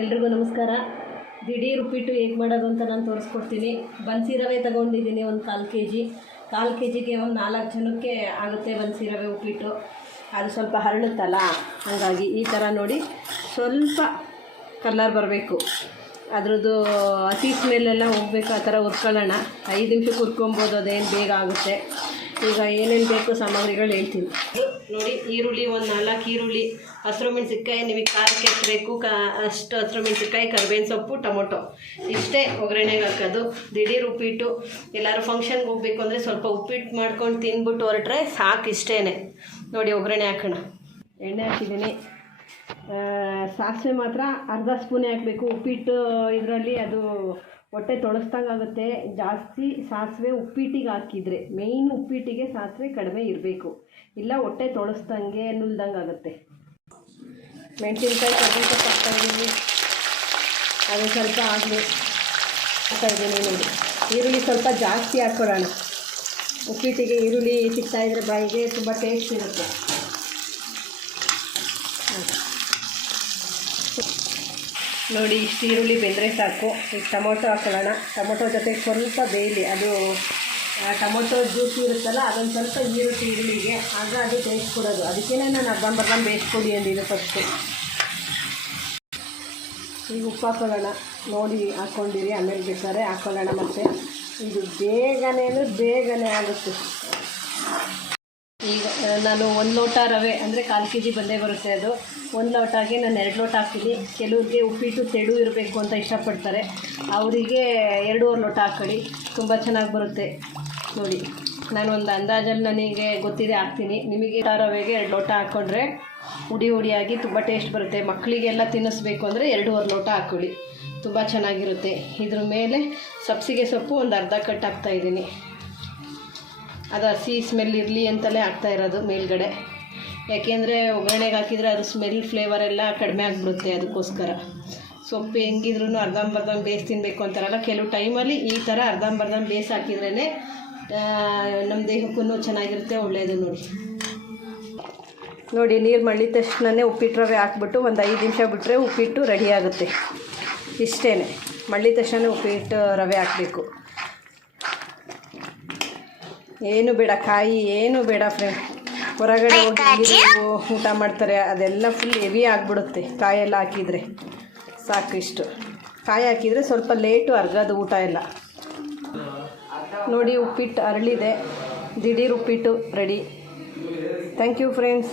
ಎಲ್ರಿಗೂ ನಮಸ್ಕಾರ. ದಿಢೀರ್ ಉಪ್ಪಿಟ್ಟು ಹೇಗೆ ಮಾಡೋದು ಅಂತ ನಾನು ತೋರಿಸ್ಕೊಡ್ತೀನಿ. ಬನ್ಸಿ ರವೆ ತಗೊಂಡಿದ್ದೀನಿ ಒಂದು ಕಾಲು ಕೆ ಜಿ ಕಾಲು ಕೆ ಜಿಗೆ ಒಂದು ನಾಲ್ಕು ಜನಕ್ಕೆ ಆಗುತ್ತೆ ಬನ್ಸಿ ರವೆ ಉಪ್ಪಿಟ್ಟು. ಅದು ಸ್ವಲ್ಪ ಹರಳುತ್ತಲ್ಲ, ಹಾಗಾಗಿ ಈ ಥರ ನೋಡಿ ಸ್ವಲ್ಪ ಕಲರ್ ಬರಬೇಕು. ಅದರದ್ದು ಹಸಿ ಸ್ಮೆಲ್ಲೆಲ್ಲ ಹೋಗ್ಬೇಕು, ಆ ಥರ ಹುರ್ಕೊಳ್ಳೋಣ. ಐದು ನಿಮಿಷಕ್ಕೆ ಹುರ್ಕೊಬೋದು, ಅದೇನು ಬೇಗ ಆಗುತ್ತೆ. ಈಗ ಏನೇನು ಬೇಕು ಸಾಮಗ್ರಿಗಳು ಹೇಳ್ತೀನಿ. ನೋಡಿ, ಈರುಳ್ಳಿ ಒಂದು ನಾಲ್ಕು ಈರುಳ್ಳಿ ಹಸಿರು ಮೆಣಸಿನ್ಕಾಯಿ ನಿಮಗೆ ಖಾರಕ್ಕೆ ಎಷ್ಟು ಬೇಕು ಕಾ, ಅಷ್ಟು ಹಸಿರು ಮೆಣಸಿನ್ಕಾಯಿ ಕರ್ಬೇವಿನ ಸೊಪ್ಪು, ಟೊಮೊಟೊ. ಇಷ್ಟೇ ಒಗ್ಗರಣೆಗೆ ಹಾಕೋದು. ದಿಢೀರ್ ಉಪ್ಪಿಟ್ಟು. ಎಲ್ಲರೂ ಫಂಕ್ಷನ್ಗೆ ಹೋಗ್ಬೇಕು ಅಂದರೆ ಸ್ವಲ್ಪ ಉಪ್ಪಿಟ್ಟು ಮಾಡ್ಕೊಂಡು ತಿಂದ್ಬಿಟ್ಟು ಹೊರಟ್ರೆ ಸಾಕು ಇಷ್ಟೇ ನೋಡಿ, ಒಗ್ಗರಣೆ ಹಾಕೋಣ. ಎಣ್ಣೆ ಹಾಕಿದ್ದೀನಿ. ಸಾಸಿವೆ ಮಾತ್ರ ಅರ್ಧ ಸ್ಪೂನೇ ಹಾಕಬೇಕು. ಉಪ್ಪಿಟ್ಟು ಇದರಲ್ಲಿ ಅದು ಹೊಟ್ಟೆ ತೊಳೆಸ್ದಂಗೆ ಆಗುತ್ತೆ ಜಾಸ್ತಿ ಸಾಸಿವೆ ಉಪ್ಪಿಟ್ಟಿಗೆ ಹಾಕಿದರೆ ಮೇಯ್ನ್ ಉಪ್ಪಿಟ್ಟಿಗೆ ಸಾಸಿವೆ ಕಡಿಮೆ ಇರಬೇಕು. ಇಲ್ಲ ಹೊಟ್ಟೆ ತೊಳಸ್ದಂಗೆ ನುಲ್ದಂಗೆ ಆಗುತ್ತೆ ಮೆಣಸಿನ್ಕಾಯಿ ಹಾಕ್ತಾ ಇದ್ದೀನಿ ಅದು ಸ್ವಲ್ಪ ಆಗಲಿ. ಹಾಕ್ತಾಯಿದ್ದೀನಿ ನೋಡಿ. ಈರುಳ್ಳಿ ಸ್ವಲ್ಪ ಜಾಸ್ತಿ ಹಾಕ್ಕೊಳ್ಳೋಣ ಉಪ್ಪಿಟ್ಟಿಗೆ ಈರುಳ್ಳಿ ಸಿಗ್ತಾಯಿದ್ರೆ ಬಾಯಿಗೆ ತುಂಬ ಟೇಸ್ಟ್ ಇರುತ್ತೆ. ನೋಡಿ, ಇಷ್ಟು ಈರುಳ್ಳಿ ಬೆಂದರೆ ಸಾಕು. ಈಗ ಟೊಮೊಟೊ ಹಾಕೊಳ್ಳೋಣ. ಟೊಮೊಟೊ ಜೊತೆ ಸ್ವಲ್ಪ ಬೇಯಲಿ, ಅದು ಟೊಮೊಟೊ ಜ್ಯೂಸ್ ಇರುತ್ತಲ್ಲ, ಅದೊಂದು ಸ್ವಲ್ಪ ನೀರುತ್ತೆ ಈರುಳ್ಳಿಗೆ, ಆಗ ಅದು ಟೇಸ್ಟ್ ಕೊಡೋದು ಅದಕ್ಕೆ ನಾನು ಅರ್ಧಂಬರ್ಧ ಬೇಯಿಸ್ಕೊಡಿ ಅಂದಿದ್ದು ಫಸ್ಟು ಈಗ ಉಪ್ಪು ಹಾಕೊಳ್ಳೋಣ. ನೋಡಿ ಹಾಕ್ಕೊಂಡಿರಿ ಆಮೇಲೆ ಬೇಕಾದ್ರೆ ಹಾಕೊಳ್ಳೋಣ ಮತ್ತು. ಇದು ಬೇಗನೆ ಬೇಗನೆ ಆಗುತ್ತೆ. ನಾನು ಒಂದು ಲೋಟ ರವೆ ಅಂದರೆ ಕಾಲು ಕೆ ಜಿ ಬಂದೇ ಬರುತ್ತೆ ಅದು. ಒಂದು ಲೋಟಾಗೆ ನಾನು ಎರಡು ಲೋಟ ಹಾಕ್ತೀನಿ. ಕೆಲವ್ರಿಗೆ ಉಪ್ಪಿಟ್ಟು ತೆಳು ಇರಬೇಕು ಅಂತ ಇಷ್ಟಪಡ್ತಾರೆ. ಅವರಿಗೆ ಎರಡೂವರೆ ಲೋಟ ಹಾಕ್ಕೊಳ್ಳಿ ತುಂಬ ಚೆನ್ನಾಗಿ ಬರುತ್ತೆ. ನೋಡಿ, ನಾನು ಒಂದು ಅಂದಾಜಲ್ಲಿ ನನಗೆ ಗೊತ್ತಿದೆ, ಹಾಕ್ತೀನಿ. ನಿಮಗೆ ರವೆಗೆ ಎರಡು ಲೋಟ ಹಾಕ್ಕೊಂಡ್ರೆ ಉಡಿ ಉಡಿಯಾಗಿ ತುಂಬ ಟೇಸ್ಟ್ ಬರುತ್ತೆ. ಮಕ್ಕಳಿಗೆಲ್ಲ ತಿನ್ನಿಸ್ಬೇಕು ಅಂದರೆ ಎರಡೂವರೆ ಲೋಟ ಹಾಕ್ಕೊಳ್ಳಿ ತುಂಬ ಚೆನ್ನಾಗಿರುತ್ತೆ. ಇದ್ರ ಮೇಲೆ ಸಬ್ಸಿಗೆ ಸೊಪ್ಪು ಒಂದು ಅರ್ಧ ಕಟ್ ಹಾಕ್ತಾ ಇದ್ದೀನಿ. ಅದು ಹಸಿ ಸ್ಮೆಲ್ ಇರಲಿ ಅಂತಲೇ ಹಾಕ್ತಾ ಇರೋದು ಮೇಲ್ಗಡೆ. ಯಾಕೆಂದರೆ ಒಗ್ಗರಣೆಗೆ ಹಾಕಿದರೆ ಅದು ಸ್ಮೆಲ್ ಫ್ಲೇವರ್ ಎಲ್ಲ ಕಡಿಮೆ ಆಗಿಬಿಡುತ್ತೆ ಅದಕ್ಕೋಸ್ಕರ. ಸೊಪ್ಪು ಹೆಂಗಿದ್ರೂ ಅರ್ಧಂಬರ್ಧ ಬೇಯಿಸಿ ತಿನ್ನಬೇಕು ಅಂತಾರಲ್ಲ, ಕೆಲವು ಟೈಮಲ್ಲಿ ಈ ಥರ ಅರ್ಧಂಬರ್ಧ ಬೇಸ್ ಹಾಕಿದ್ರೇ ನಮ್ಮ ದೇಹಕ್ಕೂ ಚೆನ್ನಾಗಿರುತ್ತೆ ಒಳ್ಳೆಯದು ನೋಡಿ. ನೋಡಿ, ನೀರು ಮಳ್ಳಿದ ತಕ್ಷಣನೇ ಉಪ್ಪಿಟ್ಟು ರವೆ ಹಾಕ್ಬಿಟ್ಟು ಒಂದು ಐದು ನಿಮಿಷ ಬಿಟ್ಟರೆ ಉಪ್ಪಿಟ್ಟು ರೆಡಿ ಆಗುತ್ತೆ. ಇಷ್ಟೇ ಮಳ್ಳಿದ ತಕ್ಷಣ ಉಪ್ಪಿಟ್ಟು ರವೆ ಹಾಕಬೇಕು. ಏನು ಬೇಡ ಕಾಯಿ ಏನು ಬೇಡ ಫ್ರೆಂಡ್ ಹೊರಗಡೆ ಹೋಗಿ ಊಟ ಮಾಡ್ತಾರೆ ಅದೆಲ್ಲ ಫುಲ್ ಹೆವಿ ಆಗಿಬಿಡುತ್ತೆ. ಕಾಯೆಲ್ಲ ಹಾಕಿದರೆ ಸಾಕು ಇಷ್ಟು. ಕಾಯಿ ಹಾಕಿದರೆ ಸ್ವಲ್ಪ ಲೇಟು ಅರ್ಗದು ಊಟ ಎಲ್ಲ. ನೋಡಿ ಉಪ್ಪಿಟ್ಟು ಅರಳಿದೆ. ದಿಢೀರ್ ಉಪ್ಪಿಟ್ಟು ರೆಡಿ ಥ್ಯಾಂಕ್ ಯು ಫ್ರೆಂಡ್ಸ್